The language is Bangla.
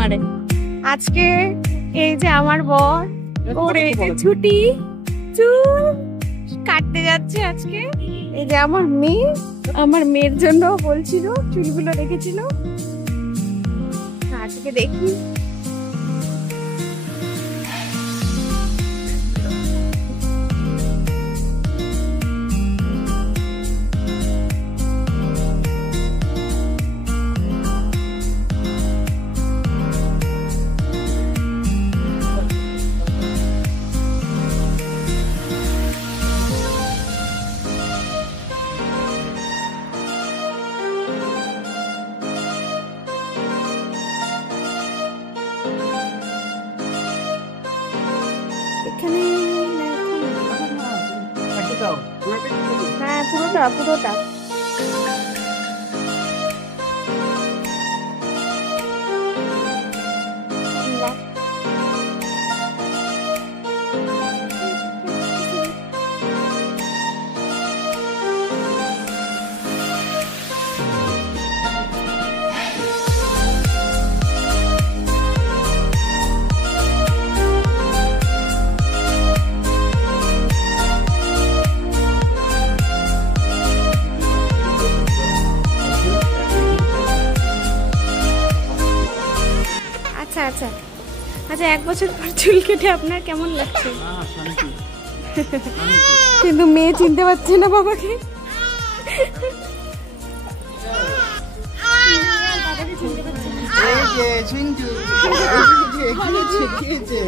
মানে আজকে এই যে আমার বর ওর এই যে ছুটি চুল কাটতে যাচ্ছে আজকে। এই যে আমার মেয়ের জন্য বলছিল চুলগুলো রেখেছিল। আজকে দেখি এখানে হ্যাঁ পুরোটা আচ্ছা আচ্ছা আচ্ছা। 1 বছর পর চুল কেটে আপনার কেমন লাগছে? কিন্তু মেয়ে চিনতে পারছে না বাবাকে। কি হচ্ছে